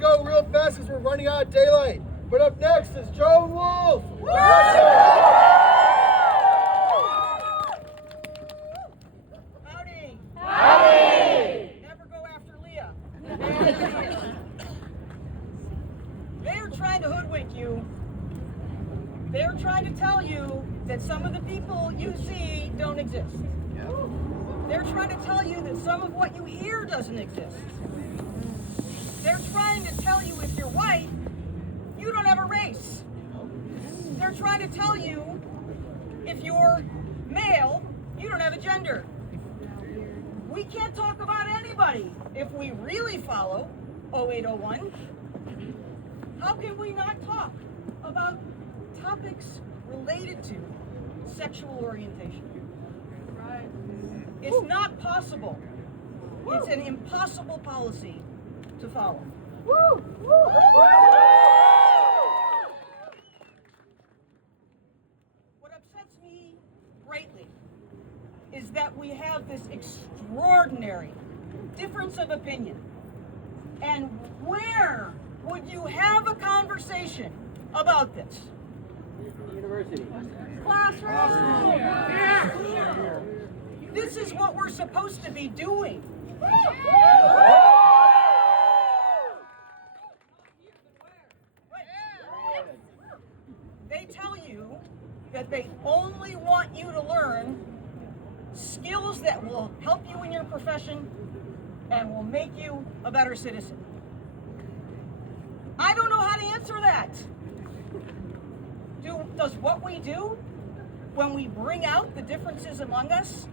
go real fast as we're running out of daylight. But up next is Joan Wolf. Howdy. Howdy. Never go after Leah. They're trying to hoodwink you. They're trying to tell you that some of the people you see don't exist. They're trying to tell you that some of what you hear doesn't exist. They're trying to tell you if you're white, you don't have a race. They're trying to tell you if you're male, you don't have a gender. We can't talk about anybody if we really follow 0801. How can we not talk about topics related to sexual orientation? It's not possible. It's an impossible policy to follow. What upsets me greatly is that we have this extraordinary difference of opinion. And where would you have a conversation about this? University. Classroom. This is what we're supposed to be doing. They tell you that they only want you to learn skills that will help you in your profession and will make you a better citizen. I don't know how to answer that. Does what we do when we bring out the differences among us,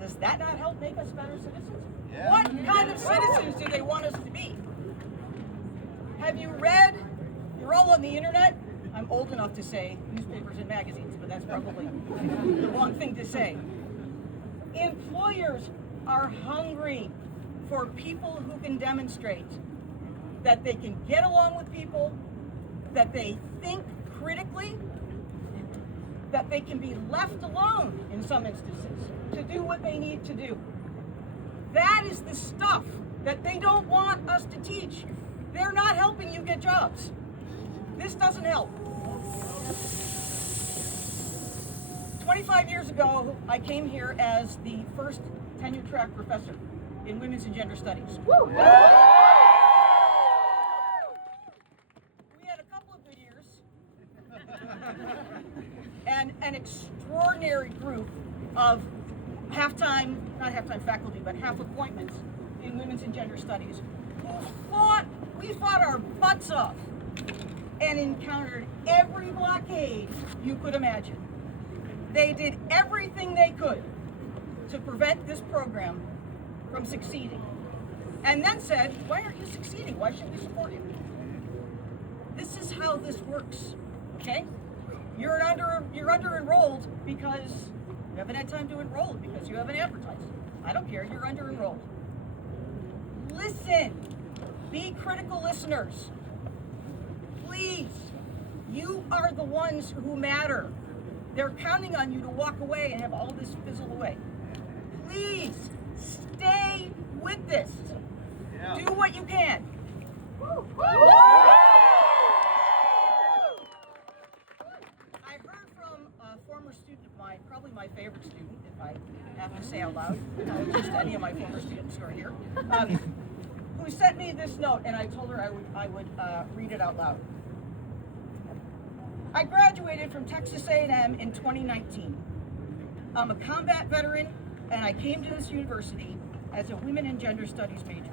does that not help make us better citizens? Yeah. What kind of citizens do they want us to be? Have you read, you're all on the internet, I'm old enough to say newspapers and magazines, but that's probably the wrong thing to say. Employers are hungry for people who can demonstrate that they can get along with people, that they think critically, that they can be left alone in some instances to do what they need to do. That is the stuff that they don't want us to teach. They're not helping you get jobs. This doesn't help. 25 years ago, I came here as the first tenure track professor in women's and gender studies. Woo! We had a couple of good years and an extraordinary group of not half-time faculty, but half appointments in women's and gender studies we fought our butts off and encountered every blockade you could imagine. They did everything they could to prevent this program from succeeding. And then said, why aren't you succeeding? Why should we support you? This is how this works, okay? You're under-enrolled because you haven't had time to enroll, because you haven't advertised. I don't care, you're under-enrolled. Listen, be critical listeners. Please, you are the ones who matter. They're counting on you to walk away and have all this fizzle away. Please, stay with this. Yeah. Do what you can. I heard from a former student of mine, probably my favorite student, if I have to say out loud, just any of my former students who are here, who sent me this note, and I told her I would read it out loud. I graduated from Texas A&M in 2019. I'm a combat veteran, and I came to this university as a women and gender studies major.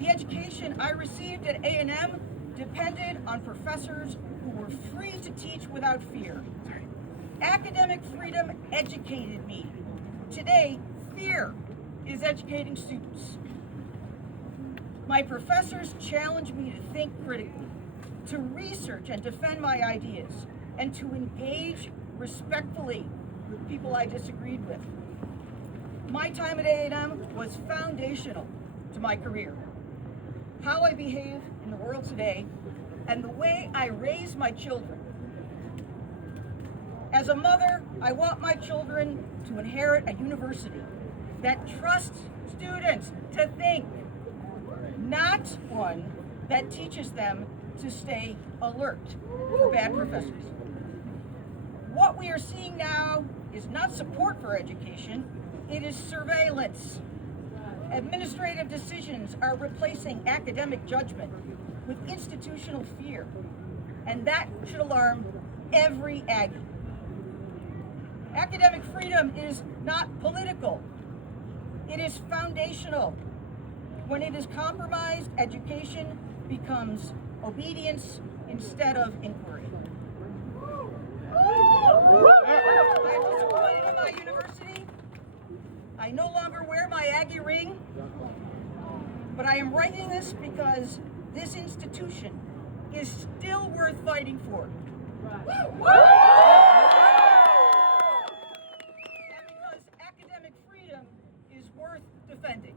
The education I received at A&M depended on professors who were free to teach without fear. Academic freedom educated me. Today, fear is educating students. My professors challenged me to think critically, to research and defend my ideas, and to engage respectfully with people I disagreed with. My time at A&M was foundational to my career. How I behave in the world today, and the way I raise my children. As a mother, I want my children to inherit a university that trusts students to think, not not one that teaches them to stay alert for bad professors. What we are seeing now is not support for education, it is surveillance. Administrative decisions are replacing academic judgment with institutional fear, and that should alarm every Aggie. Academic freedom is not political, it is foundational. When it is compromised, education becomes obedience instead of inquiry. I am disappointed in my university. I no longer wear my Aggie ring, but I am writing this because this institution is still worth fighting for. And because academic freedom is worth defending.